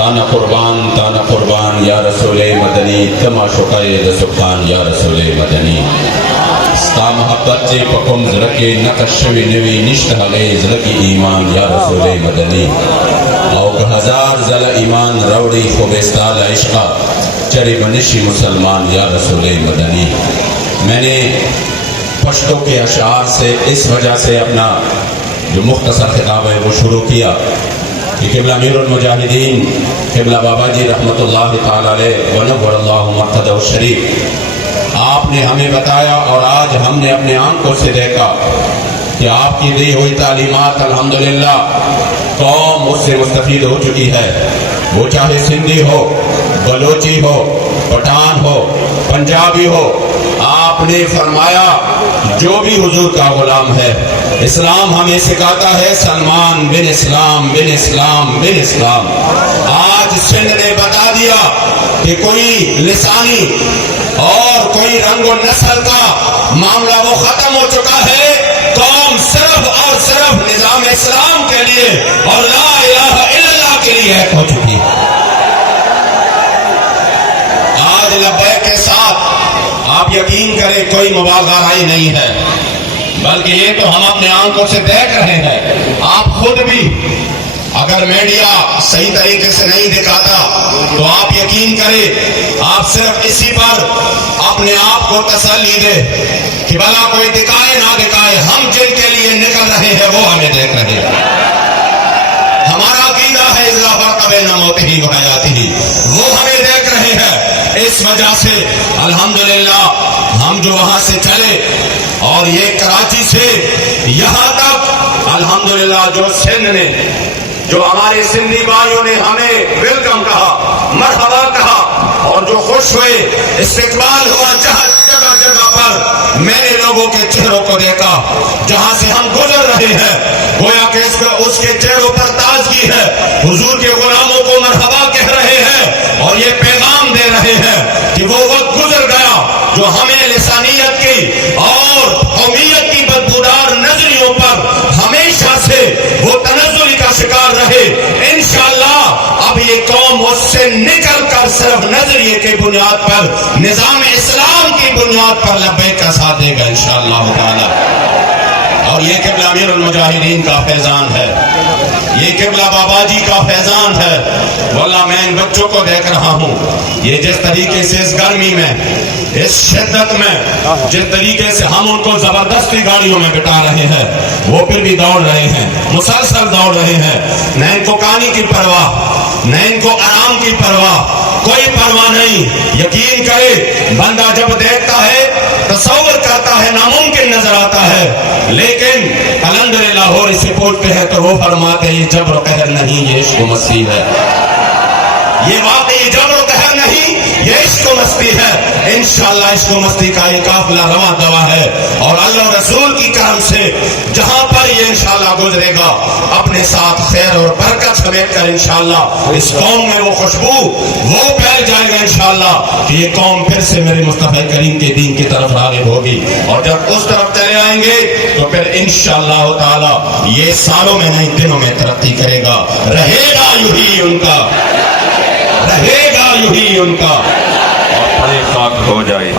تانا قربان یا رسول مدنی تما شقائد سبحان یا رسول مدنی ستا محبت چے پکم زرکی نقش شوی نوی نشت حلی زرکی ایمان یا رسول مدنی او کہ ہزار زل ایمان روڑی خوبستا لعشقہ چری بنشی مسلمان یا رسول مدنی. میں نے پشتو کے اشعار سے اس وجہ سے اپنا جو مختصر خطاب ہے وہ شروع کیا کہ قبلہ امیر المجاہدین قبلہ بابا جی رحمت اللہ تعالی علیہ ونور اللہ مرتضی الشریف آپ نے ہمیں بتایا اور آج ہم نے اپنے آنکھوں سے دیکھا کہ آپ کی دی ہوئی تعلیمات الحمدللہ قوم اس سے مستفید ہو چکی ہے. وہ چاہے سندھی ہو، بلوچی ہو، پٹھان ہو، پنجابی ہو، آپ نے فرمایا جو بھی حضور کا غلام ہے اسلام ہمیں سکھاتا ہے سلمان بن اسلام بن اسلام بن اسلام. آج سندھ نے بتا دیا کہ کوئی لسانی اور کوئی رنگ و نسل کا معاملہ وہ ختم ہو چکا ہے. قوم صرف اور صرف نظام اسلام کے لیے اور لا الہ الا اللہ کے لیے ایک ہو چکی ہے. آج لبیک کے ساتھ آپ یقین کریں کوئی مبالغہ رائی نہیں ہے، بلکہ یہ تو ہم اپنے آنکھوں سے دیکھ رہے ہیں. آپ خود بھی اگر میڈیا صحیح طریقے سے نہیں دکھاتا تو آپ یقین کریں آپ صرف اسی پر اپنے آپ کو تسلی دے کہ بھلا کوئی دکھائے نہ دکھائے، ہم جن کے لیے نکل رہے ہیں وہ ہمیں دیکھ رہے ہیں. ہمارا عقیدہ ہے اذا فرق بین موتہ و حیاتہ، وہ ہمیں دیکھ رہے ہیں. اس وجہ سے الحمدللہ ہم جو وہاں سے چلے اور یہ کراچی سے یہاں تک الحمدللہ جو سندھ نے، جو ہمارے سندھی بھائیوں نے ہمیں ویلکم کہا، مرحبا کہا اور جو خوش ہوئے، استقبال ہوا جگہ جگہ پر. میں نے لوگوں کے چہروں کو دیکھا جہاں سے ہم گزر رہے ہیں، گویا کہ اس کے چہروں پر تازگی ہے. حضور کے غلاموں کو مرحبا کہہ رہے ہیں اور یہ پیغام دے رہے ہیں کہ وہ وقت گزر گیا جو ہمیں لسانیت کی اور قومیت کی بدبودار نظریوں پر ہمیشہ سے وہ تنزل کا شکار رہے. انشاءاللہ اب یہ قوم اس سے نکل کر صرف نظریے کی بنیاد پر، نظام اسلام کی بنیاد پر لبیک کا ساتھ دے گا انشاءاللہ تعالی. اور یہ قبلہ امیر المجاہدین کا فیضان ہے، یہ قبلہ بابا جی کا فیضان ہے. واللہ میں ان بچوں کو دیکھ رہا ہوں، یہ جس طریقے سے اس گرمی میں، اس شدت میں، جس طریقے سے ہم ان کو زبردستی گاڑیوں میں بٹھا رہے ہیں، وہ پھر بھی دوڑ رہے ہیں، مسلسل دوڑ رہے ہیں. نہ ان کو کانی کی پرواہ، نہ ان کو آرام کی پرواہ، کوئی پرواہ نہیں. یقین کرے بندہ جب دیکھتا ہے تصور کرتا ہے ناممکن نظر آتا ہے، لیکن کلندر لاہور سے پوچھتے ہیں تو وہ فرماتے ہیں یہ جبر و قہر نہیں، یہ عشق و مستی ہے. یہ واقعی جبر و قہر نہیں، یہ عشق و مستی ہے. انشاءاللہ عشق و مستی کا یہ قافلہ رواں دوا ہے اور اللہ رسول کی کرم سے جہاں پر یہ انشاءاللہ گزرے گا اپنے ساتھ خیر اور برکت سمیٹ کر انشاءاللہ اس قوم میں وہ خوشبو وہ پھیل جائے گا انشاءاللہ کہ یہ قوم پھر سے میرے مصطفی کریم کے دین کی طرف راغب ہوگی. اور جب اس طرف چلے آئیں گے تو پھر انشاءاللہ تعالی یہ سالوں میں نہیں دنوں میں ترقی کرے گا. رہے گا یوں ہی ان کا، رہے گا یوں ہی ان کا اور خاک ہو جائے.